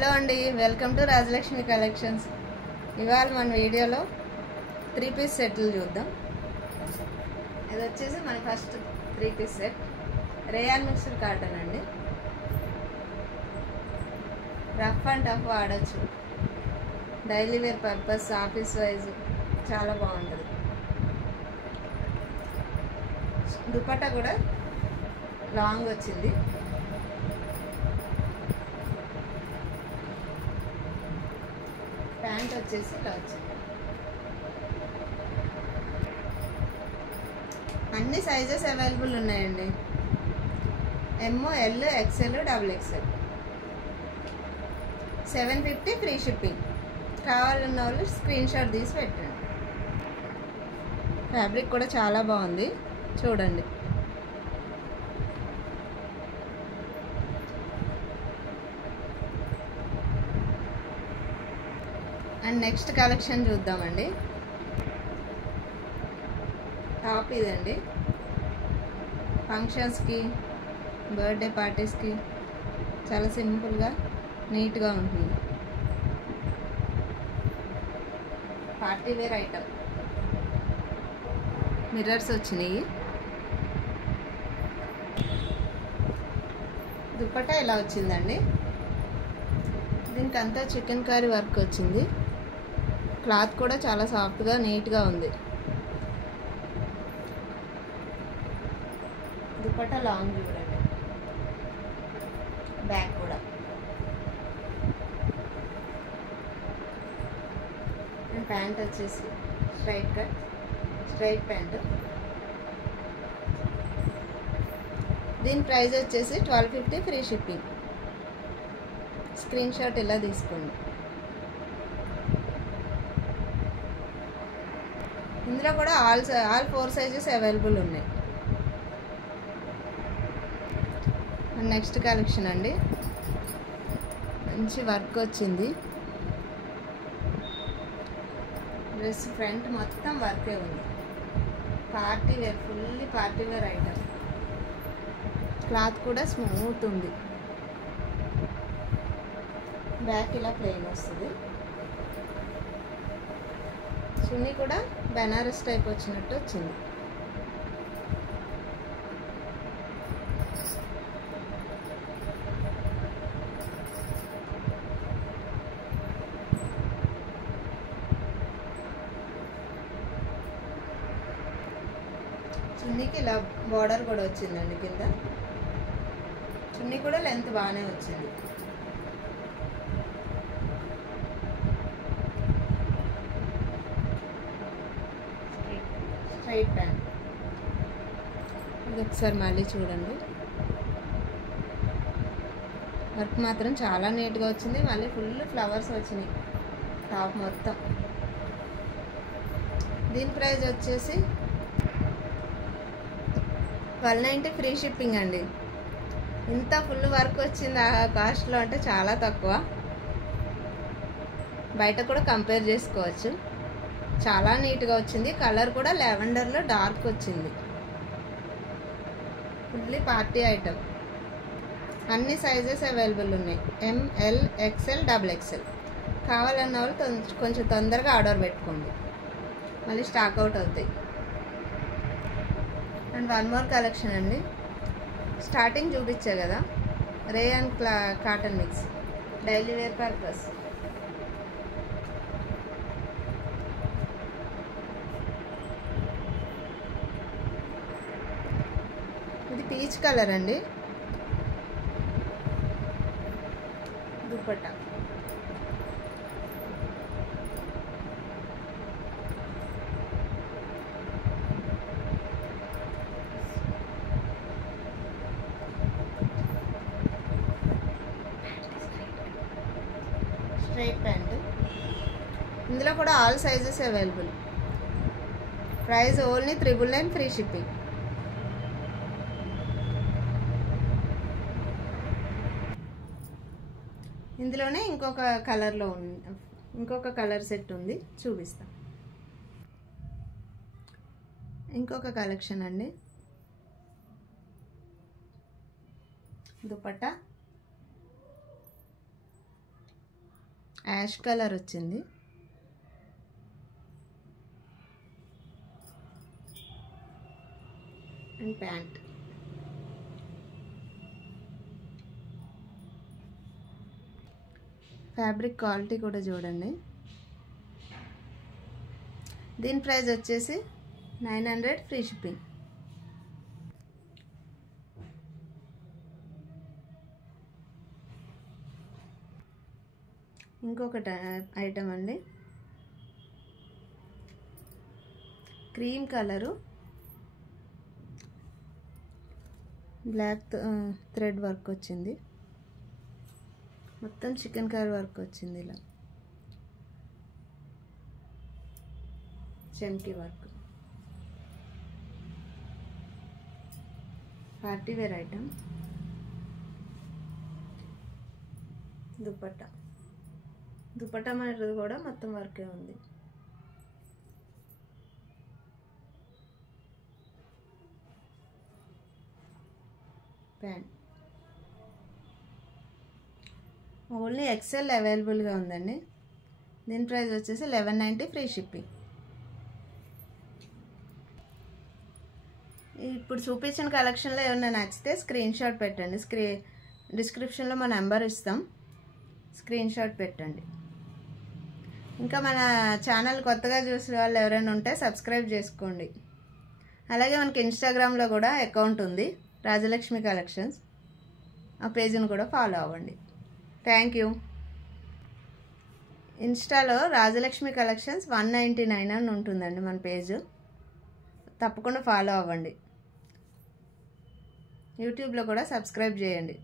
Hello అండి, welcome to Rajalakshmi collections. ఇవాళ మన వీడియోలో 3 పీస్ సెట్లు చూద్దాం. ఇది వచ్చేసి మన first 3 piece set rayon mixed cotton అండి. రఫ్ అండ్ టఫ్ వాడచ్చు, daily wear purpose, office wise చాలా బాగుంటుంది. దుపట్టా కూడా లాంగ్ వచ్చింది. ప్యాంట్ వచ్చేసి ఇలా వచ్చింది. అన్ని సైజెస్ అవైలబుల్ ఉన్నాయండి. M, L, XL, XXL. 750 free shipping. కావాలన్న వాళ్ళు స్క్రీన్ షాట్ తీసి పెట్టండి. ఫ్యాబ్రిక్ కూడా చాలా బాగుంది, చూడండి. అండ్ నెక్స్ట్ కలెక్షన్ చూద్దామండి. టాప్ ఇదండి. ఫంక్షన్స్కి, బర్త్డే పార్టీస్కి చాలా సింపుల్గా నీట్గా ఉంటుంది. Party wear item. మిర్రర్స్ వచ్చినాయి. దుపట్టా ఇలా వచ్చిందండి. దీనికి అంతా చికెన్ కర్రీ వర్క్ వచ్చింది. క్లాత్ కూడా చాలా సాఫ్ట్గా నీట్గా ఉంది. దుపట్టా లాంగ్ చూడండి, బ్యాక్ కూడా. అండ్ ప్యాంట్ వచ్చేసి స్ట్రైట్ కట్, స్ట్రైట్ ప్యాంట్. దీని ప్రైస్ వచ్చేసి 1250 ఫ్రీ షిప్పింగ్. స్క్రీన్ షాట్ ఇలా తీసుకోండి. ఇందులో కూడా ఆల్ 4 సైజెస్ అవైలబుల్ ఉన్నాయి. నెక్స్ట్ కలెక్షన్ అండి. మంచి వర్క్ వచ్చింది. డ్రెస్ ఫ్రంట్ మొత్తం వర్కే ఉంది. Party wear, fully party wear item. Cloth కూడా స్మూత్ ఉంది. బ్యాక్ ఇలా ప్లెయిన్ వస్తుంది. చున్నీ కూడా బెనారస్ టైప్ వచ్చినట్టు వచ్చింది. చున్నీకి ఇలా బార్డర్ కూడా వచ్చిందండి కింద. చున్నీ కూడా లెంత్ బాగానే వచ్చింది. Straight pant. ఇది ఒకసారి మళ్ళీ చూడండి. వర్క్ మాత్రం చాలా నీట్గా వచ్చింది. మళ్ళీ ఫుల్ ఫ్లవర్స్ వచ్చినాయి టాప్ మొత్తం. దీని ప్రైస్ వచ్చేసి 1290 ఫ్రీ షిప్పింగ్ అండి. ఇంత ఫుల్ వర్క్ వచ్చింది ఆ కాస్ట్లో అంటే చాలా తక్కువ. బయట కూడా కంపేర్ చేసుకోవచ్చు. చాలా నీట్గా వచ్చింది. కలర్ కూడా లావెండర్లో డార్క్ వచ్చింది. Fully party item. అన్ని సైజెస్ అవైలబుల్ ఉన్నాయి. M, L, XXL, XXL. కావాలన్న వాళ్ళు కొంచెం తొందరగా ఆర్డర్ పెట్టుకోండి, మళ్ళీ స్టాక్ అవుట్ అవుతాయి. అండ్ వన్ మోర్ కలెక్షన్ అండి. స్టార్టింగ్ చూపించా కదా, rayon cotton mix, daily wear purpose. ఇది పీచ్ కలర్ అండి. Dupatta straight pant. ఇందులో కూడా all sizes available. Price only 999 free shipping. ఇందులోనే ఇంకొక కలర్లో ఉంది, ఇంకొక కలర్ సెట్ ఉంది, చూపిస్తా. ఇంకొక కలెక్షన్ అండి. దుపట్టా యాష్ కలర్ వచ్చింది. And pant. ఫ్యాబ్రిక్ క్వాలిటీ కూడా చూడండి. దీని ప్రైస్ వచ్చేసి 900 ఫ్రీ షిప్పింగ్. ఇంకొకటి ఐటమ్ అండి, cream colour black thread work వచ్చింది. మొత్తం చికెన్ కర్రీ వర్క్ వచ్చింది. ఇలా chamki work. Party wear item. Dupatta. Dupatta మీద కూడా మొత్తం వర్కే ఉంది. ప్యాంట్. ఓన్లీ ఎక్సెల్ అవైలబుల్గా ఉందండి. దీని ప్రైస్ వచ్చేసి 1190 ఫ్రీ షిప్పింగ్. ఇప్పుడు చూపించిన కలెక్షన్లో ఏమైనా నచ్చితే స్క్రీన్ షాట్ పెట్టండి. డిస్క్రిప్షన్లో మా నెంబర్ ఇస్తాం, స్క్రీన్ షాట్ పెట్టండి. ఇంకా మన ఛానల్ కొత్తగా చూసిన వాళ్ళు ఎవరైనా ఉంటే సబ్స్క్రైబ్ చేసుకోండి. అలాగే మనకి ఇన్స్టాగ్రామ్లో కూడా అకౌంట్ ఉంది, రాజలక్ష్మి కలెక్షన్స్. ఆ పేజ్ని కూడా ఫాలో అవ్వండి. Thank you. ఇన్స్టాలో రాజలక్ష్మి కలెక్షన్స్ 199 అని ఉంటుందండి మన పేజ్. తప్పకుండా ఫాలో అవ్వండి. యూట్యూబ్లో కూడా సబ్స్క్రైబ్ చేయండి.